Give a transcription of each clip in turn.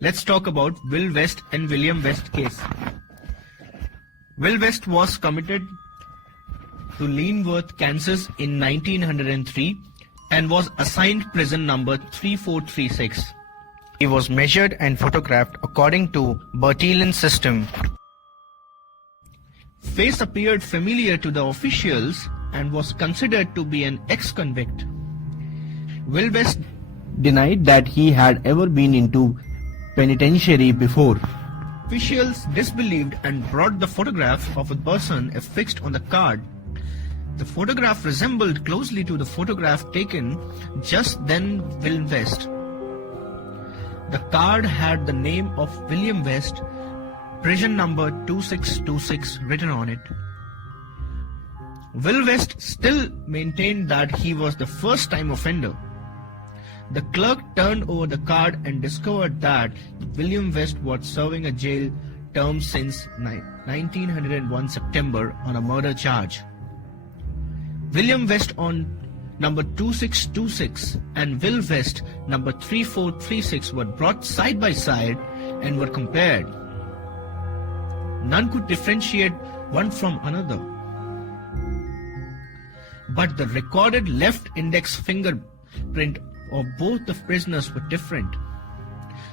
Let's talk about Will West and William West case. Will West was committed to Leavenworth, Kansas in 1903 and was assigned prison number 3436. He was measured and photographed according to Bertillon system. Face appeared familiar to the officials and was considered to be an ex-convict. Will West denied that he had ever been into penitentiary before. Officials disbelieved and brought the photograph of a person affixed on the card. The photograph resembled closely to the photograph taken just then Will West. The card had the name of William West, prison number 2626 written on it. Will West still maintained that he was the first-time offender. The clerk turned over the card and discovered that William West was serving a jail term since 1901 September on a murder charge. William West on number 2626 and Will West number 3436 were brought side by side and were compared. None could differentiate one from another. But the recorded left index fingerprint of both the prisoners were different.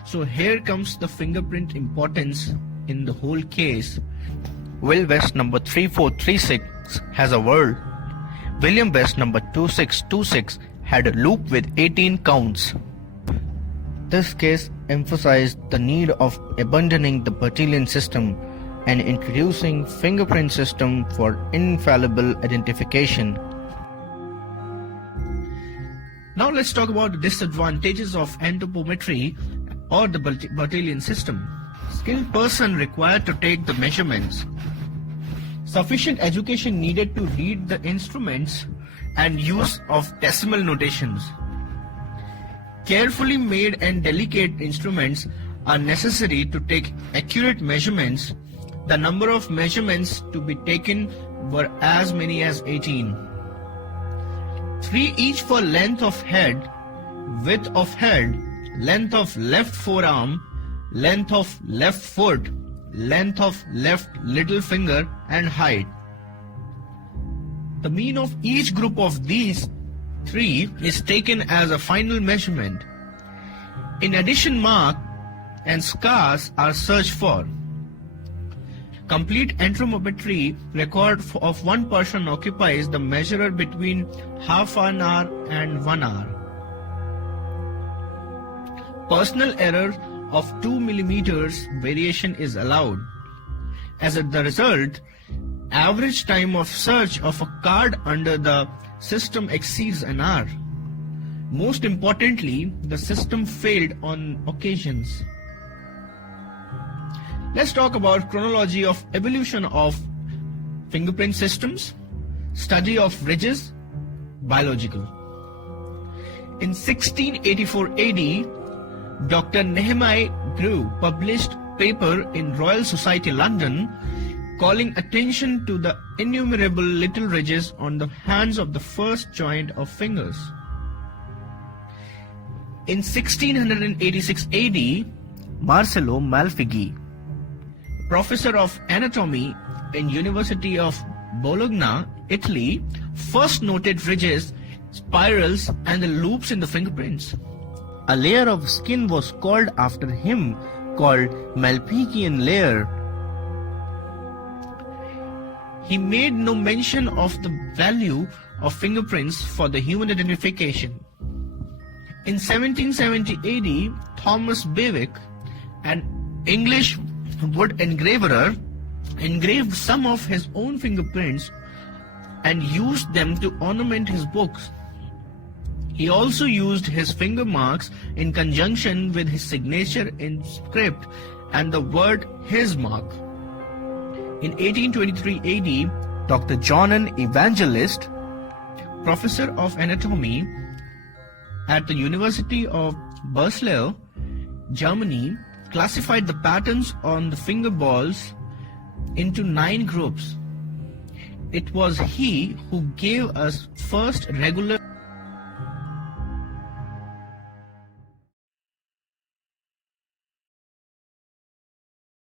So here comes the fingerprint importance in the whole case. Will West number 3436 has a word. William West number 2626 had a loop with 18 counts. This case emphasized the need of abandoning the Bertillon system and introducing fingerprint system for infallible identification. Now let's talk about the disadvantages of anthropometry or the Bertillon system. Skilled person required to take the measurements. Sufficient education needed to read the instruments and use of decimal notations. Carefully made and delicate instruments are necessary to take accurate measurements. The number of measurements to be taken were as many as 18. 3 each for length of head, width of head, length of left forearm, length of left foot, length of left little finger and height. The mean of each group of these 3 is taken as a final measurement. In addition, mark and scars are searched for. Complete anthropometry record of one person occupies the measurer between half an hour and 1 hour. Personal error of 2 millimeters variation is allowed. As a result, average time of search of a card under the system exceeds an hour. Most importantly, the system failed on occasions. Let's talk about chronology of evolution of fingerprint systems, study of ridges, biological. In 1684 AD, Dr. Nehemiah Grew published paper in Royal Society London calling attention to the innumerable little ridges on the hands of the first joint of fingers. In 1686 AD, Marcello Malfighi, professor of anatomy in University of Bologna, Italy, first noted ridges, spirals and the loops in the fingerprints. A layer of skin was called after him, called Malpighian layer. He made no mention of the value of fingerprints for the human identification. In 1770 AD, Thomas Bewick, an English wood engraver, engraved some of his own fingerprints and used them to ornament his books. He also used his finger marks in conjunction with his signature in script and the word his mark. In 1823 AD, Dr. John Evangelist, professor of anatomy at the University of Breslau, Germany, classified the patterns on the finger balls into 9 groups. It was he who gave us first regular